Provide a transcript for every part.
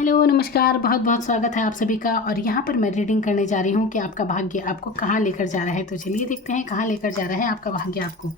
Hello नमस्कार, बहुत बहुत स्वागत है आप सभी का। और यहाँ पर मैं रीडिंग करने जा रही हूँ कि आपका भाग्य आपको कहाँ लेकर जा रहा है। तो चलिए देखते हैं कहाँ लेकर जा रहा है आपका भाग्य आपको।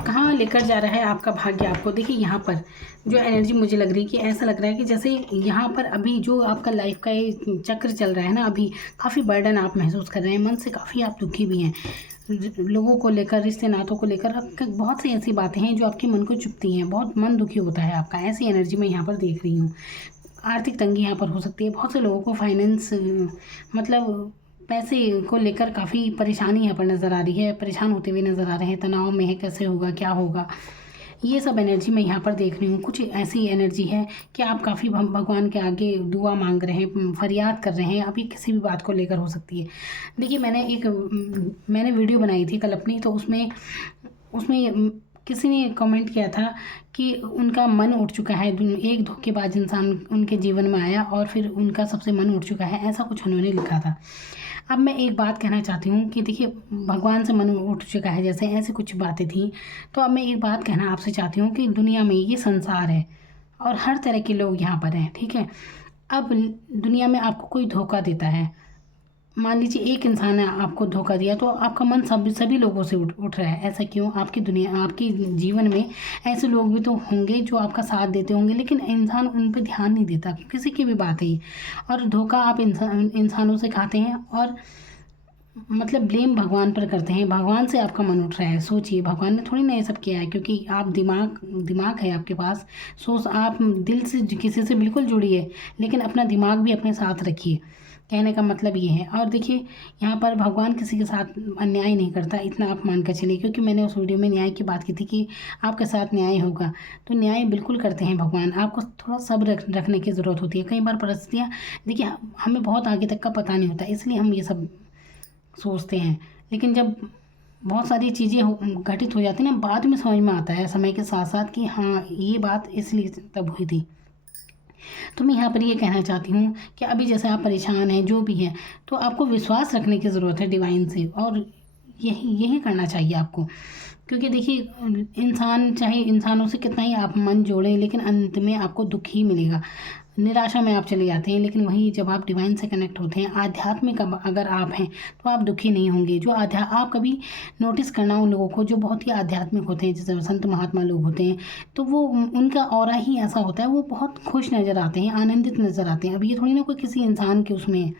कहाँ लेकर जा रहा है आपका भाग्य आपको। देखिए यहाँ पर जो एनर्जी मुझे लग रही है कि ऐसा लग रहा है कि जैसे यहाँ पर अभी जो आपका लाइफ का ये चक्र चल रहा है ना, अभी काफ़ी बर्डन आप महसूस कर रहे हैं, मन से काफ़ी आप दुखी भी हैं। लोगों को लेकर, रिश्ते नातों को लेकर आपका बहुत सी ऐसी बातें हैं जो आपके मन को चुभती हैं, बहुत मन दुखी होता है आपका। ऐसी एनर्जी मैं यहाँ पर देख रही हूँ। आर्थिक तंगी यहाँ पर हो सकती है। बहुत से लोगों को फाइनेंस मतलब पैसे को लेकर काफ़ी परेशानी यहाँ पर नज़र आ रही है, परेशान होते हुए नज़र आ रहे हैं, तनाव में है, कैसे होगा क्या होगा, ये सब एनर्जी मैं यहाँ पर देख रही हूँ। कुछ ऐसी एनर्जी है कि आप काफ़ी भगवान के आगे दुआ मांग रहे हैं, फरियाद कर रहे हैं, अभी किसी भी बात को लेकर हो सकती है। देखिए मैंने वीडियो बनाई थी कल अपनी, तो उसमें उसमें किसी ने कमेंट किया था कि उनका मन उठ चुका है, एक धोखेबाज इंसान उनके जीवन में आया और फिर उनका सबसे मन उठ चुका है, ऐसा कुछ उन्होंने लिखा था। अब मैं एक बात कहना चाहती हूँ कि देखिए भगवान से मन उठ चुका है, जैसे ऐसी कुछ बातें थी। तो अब मैं एक बात कहना आपसे चाहती हूँ कि दुनिया में ये संसार है और हर तरह के लोग यहाँ पर हैं, ठीक है। अब दुनिया में आपको कोई धोखा देता है, मान लीजिए एक इंसान ने आपको धोखा दिया, तो आपका मन सभी लोगों से उठ रहा है। ऐसा क्यों? आपके जीवन में ऐसे लोग भी तो होंगे जो आपका साथ देते होंगे, लेकिन इंसान उन पे ध्यान नहीं देता, किसी की भी बात है। और धोखा आप इंसानों से खाते हैं और मतलब ब्लेम भगवान पर करते हैं। भगवान से आपका मन उठ रहा है, सोचिए भगवान ने थोड़ी ना ये सब किया है, क्योंकि आप दिमाग है आपके पास। सोच, आप दिल से किसी से बिल्कुल जुड़िए, लेकिन अपना दिमाग भी अपने साथ रखिए, कहने का मतलब ये है। और देखिए यहाँ पर भगवान किसी के साथ अन्याय नहीं करता, इतना आप मान कर चलिए, क्योंकि मैंने उस वीडियो में न्याय की बात की थी कि आपके साथ न्याय होगा, तो न्याय बिल्कुल करते हैं भगवान। आपको थोड़ा सब्र रखने की ज़रूरत होती है। कई बार परिस्थितियाँ, देखिए हमें बहुत आगे तक का पता नहीं होता, इसलिए हम ये सब सोचते हैं, लेकिन जब बहुत सारी चीज़ें घटित हो जाती हैं ना, बाद में समझ में आता है समय के साथ साथ कि हाँ ये बात इसलिए तब हुई थी। तो मैं यहाँ पर ये कहना चाहती हूँ कि अभी जैसे आप परेशान हैं, जो भी हैं, तो आपको विश्वास रखने की ज़रूरत है डिवाइन से, और यही यही करना चाहिए आपको। क्योंकि देखिए इंसान चाहे इंसानों से कितना ही आप मन जोड़ें, लेकिन अंत में आपको दुख ही मिलेगा, निराशा में आप चले जाते हैं। लेकिन वहीं जब आप डिवाइन से कनेक्ट होते हैं, आध्यात्मिक अगर आप हैं, तो आप दुखी नहीं होंगे। आप कभी नोटिस करना उन लोगों को जो बहुत ही आध्यात्मिक होते हैं, जैसे संत महात्मा लोग होते हैं, तो वो उनका ऑरा ही ऐसा होता है, वो बहुत खुश नज़र आते हैं, आनंदित नज़र आते हैं। अब ये थोड़ी ना कोई किसी इंसान के उसमें है,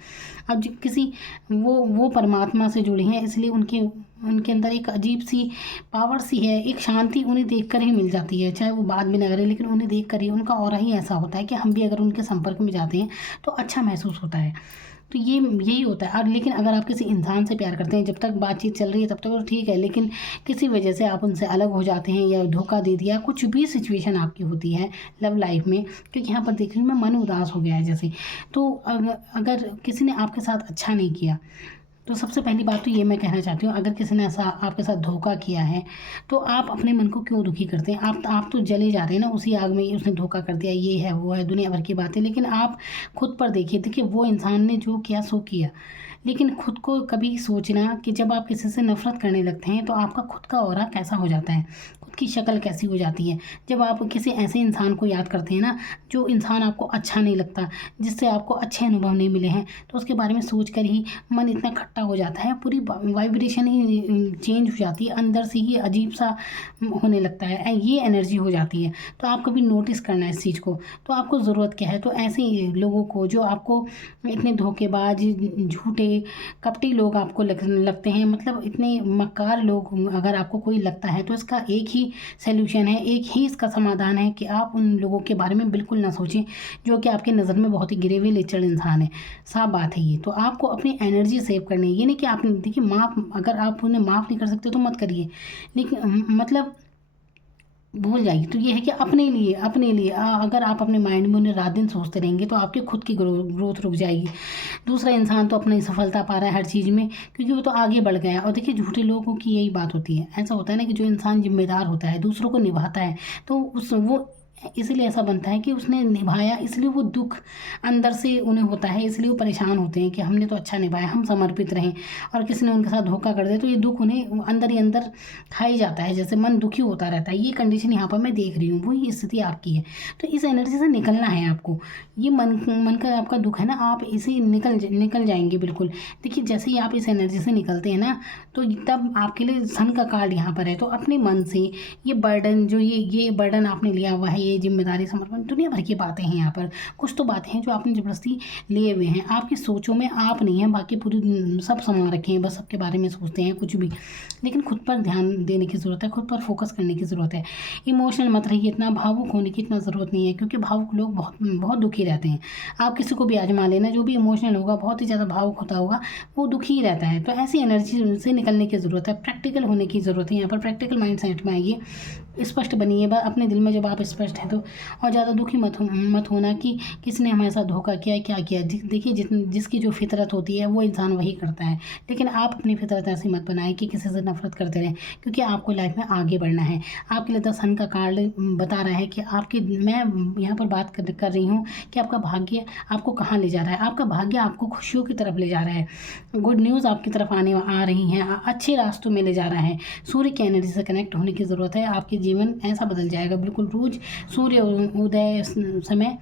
अब किसी वो परमात्मा से जुड़े हैं, इसलिए उनके अंदर एक अजीब सी पावर सी है, एक शांति उन्हें देखकर ही मिल जाती है, चाहे वो बात भी ना करें, लेकिन उन्हें देख कर ही उनका ऑरा ही ऐसा होता है कि हम भी अगर उनके संपर्क में जाते हैं तो अच्छा महसूस होता है। तो ये यही होता है। और लेकिन अगर आप किसी इंसान से प्यार करते हैं, जब तक बातचीत चल रही है तब तक तो ठीक है, लेकिन किसी वजह से आप उनसे अलग हो जाते हैं या धोखा दे दिया, कुछ भी सिचुएशन आपकी होती है लव लाइफ में, क्योंकि यहाँ पर देख रही हूँ मैं मन उदास हो गया है जैसे, तो अगर किसी ने आपके साथ अच्छा नहीं किया, तो सबसे पहली बात तो ये मैं कहना चाहती हूँ, अगर किसी ने ऐसा आपके साथ धोखा किया है, तो आप अपने मन को क्यों दुखी करते हैं? आप तो जले जा रहे हैं ना उसी आग में, उसने धोखा कर दिया, ये है वो है, दुनिया भर की बातें। लेकिन आप खुद पर देखिए वो इंसान ने जो किया सो किया, लेकिन खुद को कभी सोचना कि जब आप किसी से नफरत करने लगते हैं तो आपका खुद का ऑरा कैसा हो जाता है, खुद की शक्ल कैसी हो जाती है। जब आप किसी ऐसे इंसान को याद करते हैं ना, जो इंसान आपको अच्छा नहीं लगता, जिससे आपको अच्छे अनुभव नहीं मिले हैं, तो उसके बारे में सोच कर ही मन इतना खट्टा हो जाता है, पूरी वाइब्रेशन ही चेंज हो जाती है, अंदर से ही अजीब सा होने लगता है, ये एनर्जी हो जाती है। तो आप कभी नोटिस करना इस चीज़ को। तो आपको ज़रूरत क्या है? तो ऐसे लोगों को जो आपको इतने धोखेबाज, झूठे, कपटी लोग आपको लगते हैं, मतलब इतने मक्कार लोग अगर आपको कोई लगता है तो इसका एक ही सल्यूशन है, एक ही इसका समाधान है कि आप उन लोगों के बारे में बिल्कुल ना सोचें जो कि आपकी नज़र में बहुत ही गिरे हुए लिचड़ इंसान है। साफ बात है ये। तो आपको अपनी एनर्जी सेव करनी है। ये नहीं कि आप देखिए अगर आप उन्हें माफ़ नहीं कर सकते तो मत करिए, लेकिन मतलब भूल जाइए। तो ये है कि अपने लिए अगर आप अपने माइंड में उन्हें रात दिन सोचते रहेंगे तो आपकी खुद की ग्रोथ रुक जाएगी। दूसरा इंसान तो अपनी सफलता पा रहा है हर चीज़ में, क्योंकि वो तो आगे बढ़ गया। और देखिए झूठे लोगों की यही बात होती है। ऐसा होता है ना कि जो इंसान जिम्मेदार होता है, दूसरों को निभाता है, तो वो इसलिए ऐसा बनता है कि उसने निभाया, इसलिए वो दुख अंदर से उन्हें होता है, इसलिए वो परेशान होते हैं कि हमने तो अच्छा निभाया, हम समर्पित रहें, और किसी ने उनके साथ धोखा कर दिया तो ये दुख उन्हें अंदर ही अंदर खा ही जाता है, जैसे मन दुखी होता रहता है। ये कंडीशन यहाँ पर मैं देख रही हूँ, वही स्थिति आपकी है। तो इस एनर्जी से निकलना है आपको। ये मन का आपका दुख है ना, आप इसे निकल जाएंगे बिल्कुल। देखिए जैसे ही आप इस एनर्जी से निकलते हैं ना, तो तब आपके लिए सन का कार्ड यहाँ पर है। तो अपने मन से ये बर्डन जो ये बर्डन आपने लिया हुआ है, ये जिम्मेदारी, समर्पण, दुनिया भर की बातें हैं यहाँ पर। कुछ तो बातें हैं जो आपने ज़बरदस्ती लिए हुए हैं। आपकी सोचों में आप नहीं हैं, बाकी पूरी सब समा रखे हैं, बस सबके बारे में सोचते हैं कुछ भी। लेकिन खुद पर ध्यान देने की ज़रूरत है, खुद पर फोकस करने की ज़रूरत है। इमोशनल मत रहिए, इतना भावुक होने की इतना ज़रूरत नहीं है, क्योंकि भावुक लोग बहुत बहुत दुखी रहते हैं। आप किसी को भी आजमा लेना, जो भी इमोशनल होगा, बहुत ही ज़्यादा भावुक होता होगा, वो दुखी ही रहता है। तो ऐसी एनर्जी से निकलने की ज़रूरत है, प्रैक्टिकल होने की ज़रूरत है। यहाँ पर प्रैक्टिकल माइंड सेट में आइए, स्पष्ट बनिए अपने दिल में। जब आप स्पष्ट हैं तो और ज़्यादा दुखी मत होना कि किसने हमारे साथ धोखा किया, क्या किया। देखिए जिसकी जो फितरत होती है वो इंसान वही करता है, लेकिन आप अपनी फितरत ऐसी मत बनाएं कि किसी से नफरत करते रहें, क्योंकि आपको लाइफ में आगे बढ़ना है। आपके लिए 10 सन का कार्ड बता रहा है कि मैं यहाँ पर बात कर रही हूँ कि आपका भाग्य आपको कहाँ ले जा रहा है। आपका भाग्य आपको खुशियों की तरफ ले जा रहा है, गुड न्यूज़ आपकी तरफ आ रही हैं, अच्छे रास्तों में ले जा रहा है। सूर्य की एनर्जी से कनेक्ट होने की ज़रूरत है। आपके जीवन ऐसा बदल जाएगा बिल्कुल। रोज़ सूर्य उदय समय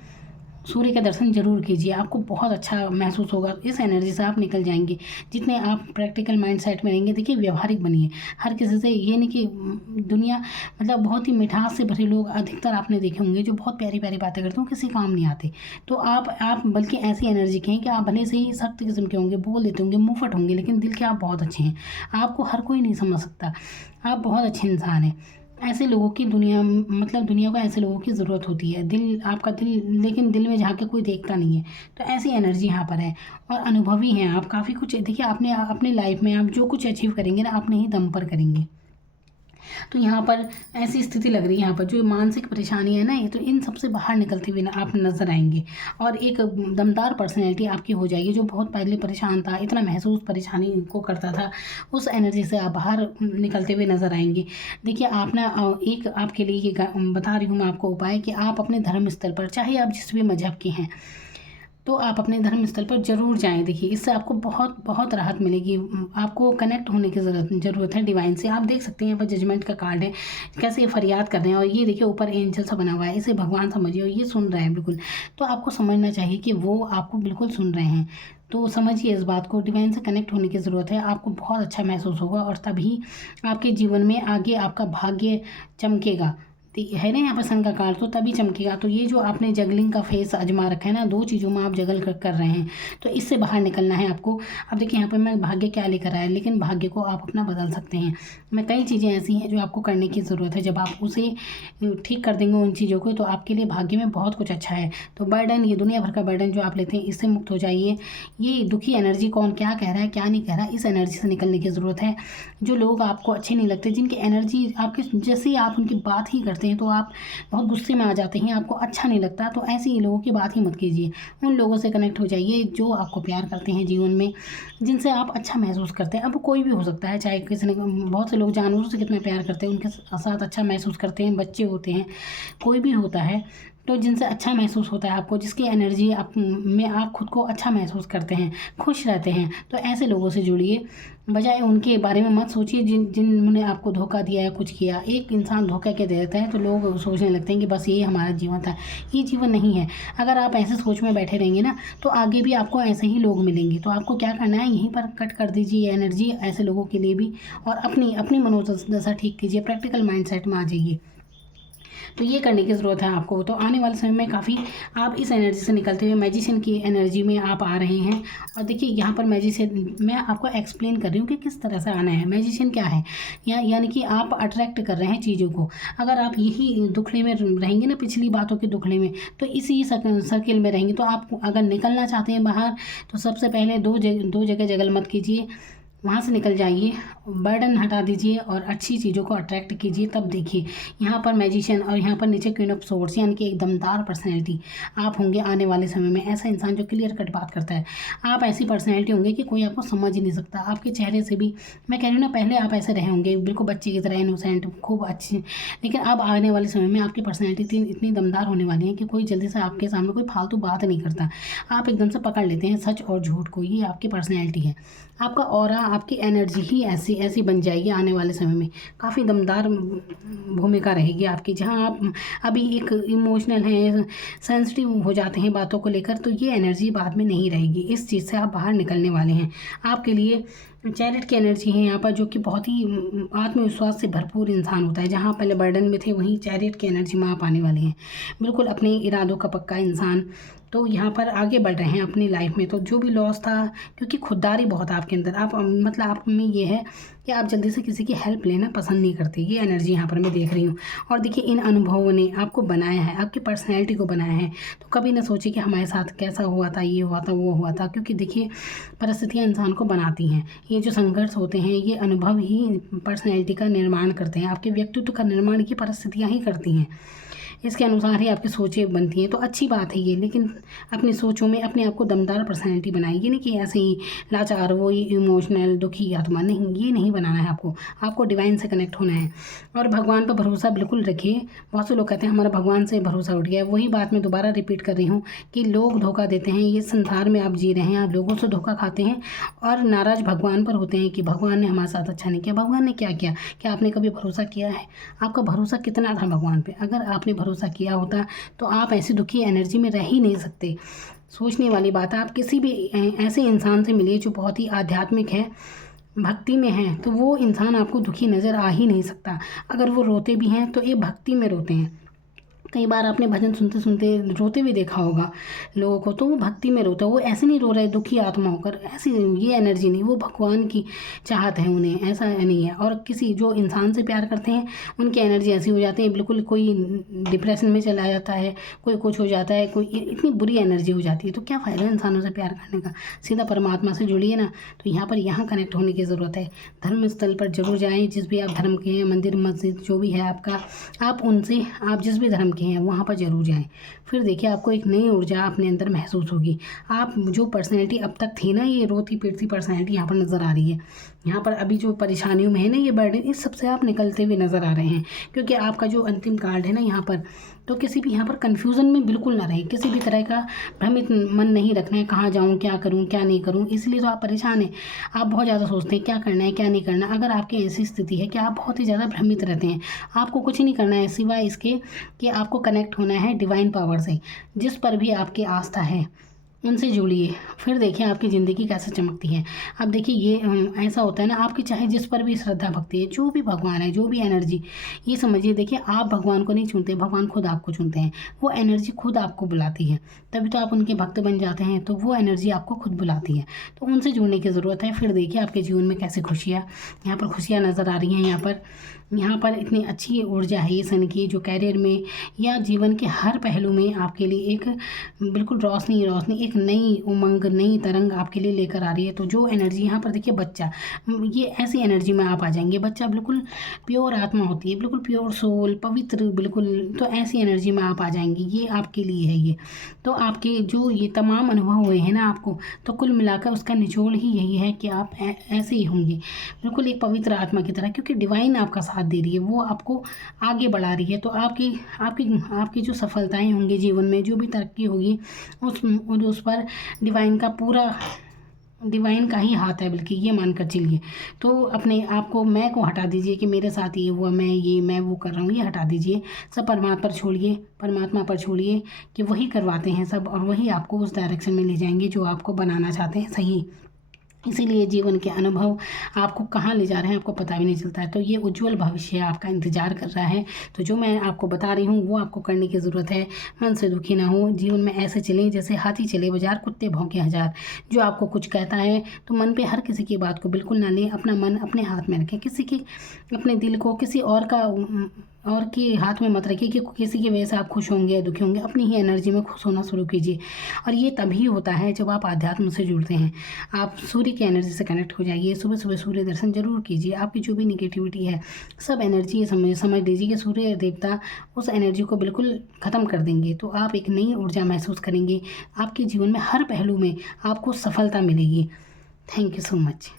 सूर्य का दर्शन जरूर कीजिए, आपको बहुत अच्छा महसूस होगा। इस एनर्जी से आप निकल जाएंगे जितने आप प्रैक्टिकल माइंड सेट में रहेंगे। देखिए व्यवहारिक बनिए हर किसी से। ये नहीं कि दुनिया मतलब बहुत ही मिठास से भरे लोग अधिकतर आपने देखे होंगे जो बहुत प्यारी प्यारी बातें करते हैं, किसी काम नहीं आते। तो आप बल्कि ऐसी एनर्जी के हैं कि आप भले से ही सख्त किस्म के होंगे, बोल देते होंगे, मुँहफट होंगे, लेकिन दिल के आप बहुत अच्छे हैं। आपको हर कोई नहीं समझ सकता, आप बहुत अच्छे इंसान हैं। ऐसे लोगों की दुनिया को ऐसे लोगों की ज़रूरत होती है। आपका दिल, लेकिन दिल में झाँक के कोई देखता नहीं है। तो ऐसी एनर्जी यहाँ पर है, और अनुभवी हैं आप काफ़ी कुछ। देखिए आपने अपनी लाइफ में आप जो कुछ अचीव करेंगे ना, अपने ही दम पर करेंगे। तो यहाँ पर ऐसी स्थिति लग रही है, यहाँ पर जो मानसिक परेशानी है ना, ये तो इन सबसे बाहर निकलते हुए ना आप नज़र आएंगे, और एक दमदार पर्सनैलिटी आपकी हो जाएगी। जो बहुत पहले परेशान था, इतना महसूस परेशानी को करता था, उस एनर्जी से आप बाहर निकलते हुए नज़र आएंगे। देखिए आप ना एक आपके लिए ये बता रही हूँ मैं आपको उपाय कि आप अपने धर्म स्थल पर, चाहे आप जिस भी मजहब के हैं, तो आप अपने धर्म स्थल पर ज़रूर जाएं। देखिए इससे आपको बहुत बहुत राहत मिलेगी। आपको कनेक्ट होने की ज़रूरत है डिवाइन से। आप देख सकते हैं यहाँ पर जजमेंट का कार्ड है, कैसे ये फरियाद कर रहे हैं, और ये देखिए ऊपर एंजल सा बना हुआ है, इसे भगवान समझिए, और ये सुन रहे हैं बिल्कुल। तो आपको समझना चाहिए कि वो आपको बिल्कुल सुन रहे हैं। तो समझिए इस बात को, डिवाइन से कनेक्ट होने की ज़रूरत है। आपको बहुत अच्छा महसूस होगा, और तभी आपके जीवन में आगे आपका भाग्य चमकेगा। है ना यहाँ पर सन का कार्ड, तो तभी चमकेगा। तो ये जो आपने जगलिंग का फेस आजमा रखा है ना, 2 चीज़ों में आप जगल कर रहे हैं, तो इससे बाहर निकलना है आपको। अब देखिए यहाँ पर मैं भाग्य क्या लेकर आया, लेकिन भाग्य को आप अपना बदल सकते हैं। मैं कई चीज़ें ऐसी हैं जो आपको करने की ज़रूरत है। जब आप उसे ठीक कर देंगे उन चीज़ों को, तो आपके लिए भाग्य में बहुत कुछ अच्छा है। तो बर्डन, ये दुनिया भर का बर्डन जो आप लेते हैं, इससे मुक्त हो जाइए। ये दुखी एनर्जी, कौन क्या कह रहा है क्या नहीं कह रहा, इस एनर्जी से निकलने की ज़रूरत है। जो लोग आपको अच्छे नहीं लगते, जिनकी एनर्जी आपके जैसे आप उनकी बात ही करते हैं तो आप बहुत गुस्से में आ जाते हैं, आपको अच्छा नहीं लगता, तो ऐसे ही लोगों की बात ही मत कीजिए। उन लोगों से कनेक्ट हो जाइए जो आपको प्यार करते हैं जीवन में, जिनसे आप अच्छा महसूस करते हैं। अब कोई भी हो सकता है, चाहे किसी ने, बहुत से लोग जानवरों से कितना प्यार करते हैं, उनके साथ अच्छा महसूस करते हैं, बच्चे होते हैं, कोई भी होता है। तो जिनसे अच्छा महसूस होता है आपको, जिसकी एनर्जी में आप खुद को अच्छा महसूस करते हैं, खुश रहते हैं, तो ऐसे लोगों से जुड़िए। बजाय उनके बारे में मत सोचिए जिन्होंने आपको धोखा दिया या कुछ किया। एक इंसान धोखा के देता है तो लोग सोचने लगते हैं कि बस ये हमारा जीवन था। ये जीवन नहीं है। अगर आप ऐसे सोच में बैठे रहेंगे ना, तो आगे भी आपको ऐसे ही लोग मिलेंगे। तो आपको क्या करना है, यहीं पर कट कर दीजिए ये एनर्जी ऐसे लोगों के लिए भी, और अपनी मनोदशा ठीक कीजिए, प्रैक्टिकल माइंड सेट में आ जाइए। तो ये करने की ज़रूरत है आपको। तो आने वाले समय में काफ़ी आप इस एनर्जी से निकलते हुए मैजिशियन की एनर्जी में आप आ रहे हैं। और देखिए यहाँ पर मैजिशियन मैं आपको एक्सप्लेन कर रही हूँ कि किस तरह से आना है। मैजिशियन क्या है, यानी कि आप अट्रैक्ट कर रहे हैं चीज़ों को। अगर आप यही दुखड़े में रहेंगे ना, पिछली बातों के दुखड़े में, तो इसी सर्किल में रहेंगे। तो आप अगर निकलना चाहते हैं बाहर, तो सबसे पहले दो जगह जगल मत कीजिए, वहाँ से निकल जाइए, बर्डन हटा दीजिए और अच्छी चीज़ों को अट्रैक्ट कीजिए। तब देखिए यहाँ पर मैजिशियन और यहाँ पर नीचे क्वीन ऑफ सोर्ड्स, यानी कि एक दमदार पर्सनैलिटी आप होंगे आने वाले समय में। ऐसा इंसान जो क्लियर कट बात करता है, आप ऐसी पर्सनैलिटी होंगे कि कोई आपको समझ ही नहीं सकता। आपके चेहरे से भी, मैं कह रही हूँ ना, पहले आप ऐसे रहे होंगे बिल्कुल बच्चे की तरह, इनोसेंट, खूब अच्छी, लेकिन अब आने वाले समय में आपकी पर्सनैलिटी इतनी दमदार होने वाली है कि कोई जल्दी से आपके सामने कोई फालतू बात नहीं करता। आप एकदम से पकड़ लेते हैं सच और झूठ को। ये आपकी पर्सनैलिटी है। आपका ऑरा, आपकी एनर्जी ही ऐसी बन जाएगी आने वाले समय में। काफ़ी दमदार भूमिका रहेगी आपकी। जहां आप अभी एक इमोशनल हैं, सेंसिटिव हो जाते हैं बातों को लेकर, तो ये एनर्जी बाद में नहीं रहेगी। इस चीज़ से आप बाहर निकलने वाले हैं। आपके लिए चैरिट की एनर्जी है यहाँ पर, जो कि बहुत ही आत्मविश्वास से भरपूर इंसान होता है। जहाँ पहले बर्डन में थे, वहीं चैरिट की एनर्जी में आप आने वाले हैं। बिल्कुल अपने इरादों का पक्का इंसान। तो यहाँ पर आगे बढ़ रहे हैं अपनी लाइफ में। तो जो भी लॉस था, क्योंकि खुददारी बहुत है आपके अंदर, आप मतलब आप में ये है कि आप जल्दी से किसी की हेल्प लेना पसंद नहीं करते। ये एनर्जी यहाँ पर मैं देख रही हूँ। और देखिए इन अनुभवों ने आपको बनाया है, आपकी पर्सनैलिटी को बनाया है। तो कभी ना सोचिए कि हमारे साथ कैसा हुआ था, ये हुआ था, वो हुआ था, क्योंकि देखिए परिस्थितियाँ इंसान को बनाती हैं। ये जो संघर्ष होते हैं, ये अनुभव ही पर्सनैलिटी का निर्माण करते हैं। आपके व्यक्तित्व का निर्माण ये परिस्थितियाँ ही करती हैं। इसके अनुसार ही आपकी सोचें बनती हैं। तो अच्छी बात है ये, लेकिन अपनी सोचों में अपने आप को दमदार पर्सनैलिटी बनाइए। ये नहीं कि ऐसे ही लाचार, वो इमोशनल, दुखी आत्मा, नहीं, ये नहीं बनाना है आपको। आपको डिवाइन से कनेक्ट होना है और भगवान पर भरोसा बिल्कुल रखिए। बहुत से लोग कहते हैं हमारा भगवान से भरोसा उठ गया है। वही बात मैं दोबारा रिपीट कर रही हूँ कि लोग धोखा देते हैं। ये संसार में आप जी रहे हैं, आप लोगों से धोखा खाते हैं और नाराज़ भगवान पर होते हैं कि भगवान ने हमारे साथ अच्छा नहीं किया। भगवान ने क्या किया? क्या आपने कभी भरोसा किया है? आपका भरोसा कितना था भगवान पे? अगर आपने भरोसा किया होता तो आप ऐसी दुखी एनर्जी में रह ही नहीं सकते। सोचने वाली बात है। आप किसी भी ऐसे इंसान से मिलिए जो बहुत ही आध्यात्मिक है, भक्ति में है, तो वो इंसान आपको दुखी नज़र आ ही नहीं सकता। अगर वो रोते भी हैं तो ये भक्ति में रोते हैं। कई बार आपने भजन सुनते सुनते रोते हुए देखा होगा लोगों को, तो वो भक्ति में रोता है। वो ऐसे नहीं रो रहे दुखी आत्मा होकर, ऐसी ये एनर्जी नहीं। वो भगवान की चाहत है उन्हें, ऐसा नहीं है। और किसी जो इंसान से प्यार करते हैं, उनकी एनर्जी ऐसी हो जाती है, बिल्कुल कोई डिप्रेशन में चला जाता है, कोई कुछ हो जाता है, कोई इतनी बुरी एनर्जी हो जाती है। तो क्या फ़ायदा इंसानों से प्यार करने का? सीधा परमात्मा से जुड़िए ना। तो यहाँ कनेक्ट होने की ज़रूरत है। धर्म स्थल पर जरूर जाएँ, जिस भी आप धर्म के हैं, मंदिर मस्जिद जो भी है आपका, आप उनसे, आप जिस भी धर्म हैं वहाँ पर जरूर जाएं। फिर देखिए आपको एक नई ऊर्जा अपने अंदर महसूस होगी। आप जो पर्सनैलिटी अब तक थी ना, ये रोती पीटती पर्सनैलिटी यहाँ पर नज़र आ रही है। यहाँ पर अभी जो परेशानियों में है ना, ये बर्डन, इस सबसे आप निकलते हुए नज़र आ रहे हैं। क्योंकि आपका जो अंतिम कार्ड है ना यहाँ पर, तो किसी भी यहाँ पर कन्फ्यूज़न में बिल्कुल ना रहे। किसी भी तरह का भ्रमित मन नहीं रखना है, कहाँ जाऊँ, क्या करूँ, क्या नहीं करूँ। इसलिए तो आप परेशान हैं। आप बहुत ज़्यादा सोचते हैं क्या करना है, क्या नहीं करना। अगर आपकी ऐसी स्थिति है कि आप बहुत ही ज़्यादा भ्रमित रहते हैं, आपको कुछ नहीं करना है सिवाय इसके कि आपको कनेक्ट होना है डिवाइन पावर से। जिस पर भी आपकी आस्था है उनसे जुड़िए। फिर देखिए आपकी ज़िंदगी कैसे चमकती है। अब देखिए ये ऐसा होता है ना, आपकी चाहे जिस पर भी श्रद्धा भक्ति है, जो भी भगवान है, जो भी एनर्जी, ये समझिए, देखिए आप भगवान को नहीं चुनते, भगवान खुद आपको चुनते हैं। वो एनर्जी खुद आपको बुलाती है, तभी तो आप उनके भक्त बन जाते हैं। तो वो एनर्जी आपको खुद बुलाती है, तो उनसे जुड़ने की ज़रूरत है। फिर देखिए आपके जीवन में कैसे खुशियाँ, यहाँ पर खुशियाँ नज़र आ रही हैं। यहाँ पर इतनी अच्छी ऊर्जा है ये सन की, जो कैरियर में या जीवन के हर पहलू में आपके लिए एक बिल्कुल रोशनी, एक नई उमंग, नई तरंग आपके लिए लेकर आ रही है। तो जो एनर्जी यहाँ पर देखिए, बच्चा, ये ऐसी एनर्जी में आप आ जाएंगे। बच्चा बिल्कुल प्योर आत्मा होती है, बिल्कुल प्योर सोल, पवित्र बिल्कुल। तो ऐसी एनर्जी में आप आ जाएंगे। ये आपके लिए है। ये तो आपके जो ये तमाम अनुभव हुए हैं ना आपको, तो कुल मिलाकर उसका निचोड़ ही यही है कि आप ऐसे ही होंगे, बिल्कुल एक पवित्र आत्मा की तरह। क्योंकि डिवाइन आपका साथ दे रही है, वो आपको आगे बढ़ा रही है। तो आपकी जो सफलताएं होंगी जीवन में, जो भी तरक्की होगी, उस पर डिवाइन का ही हाथ है, बल्कि ये मानकर चलिए। तो अपने आप को, मैं को हटा दीजिए कि मेरे साथ ये हुआ, मैं वो कर रहा हूँ, ये हटा दीजिए। सब परमात्मा पर छोड़िए कि वही करवाते हैं सब, और वही आपको उस डायरेक्शन में ले जाएंगे जो आपको बनाना चाहते हैं सही। इसीलिए जीवन के अनुभव आपको कहाँ ले जा रहे हैं आपको पता भी नहीं चलता है। तो ये उज्जवल भविष्य आपका इंतज़ार कर रहा है। तो जो मैं आपको बता रही हूँ वो आपको करने की ज़रूरत है। मन से दुखी ना हो, जीवन में ऐसे चलें जैसे हाथी चले बाजार, कुत्ते भौंके हज़ार। जो आपको कुछ कहता है तो मन पे हर किसी की बात को बिल्कुल ना लें। अपना मन अपने हाथ में रखें, किसी की अपने दिल को किसी और के हाथ में मत रखिए कि किसी की वजह से आप खुश होंगे या दुखी होंगे। अपनी ही एनर्जी में खुश होना शुरू कीजिए। और ये तभी होता है जब आप आध्यात्म से जुड़ते हैं। आप सूर्य की एनर्जी से कनेक्ट हो जाइए। सुबह सुबह सूर्य दर्शन जरूर कीजिए। आपकी जो भी निगेटिविटी है सब एनर्जी समझ लीजिए कि सूर्य देवता उस एनर्जी को बिल्कुल ख़त्म कर देंगे। तो आप एक नई ऊर्जा महसूस करेंगे। आपके जीवन में हर पहलू में आपको सफलता मिलेगी। Thank you so much.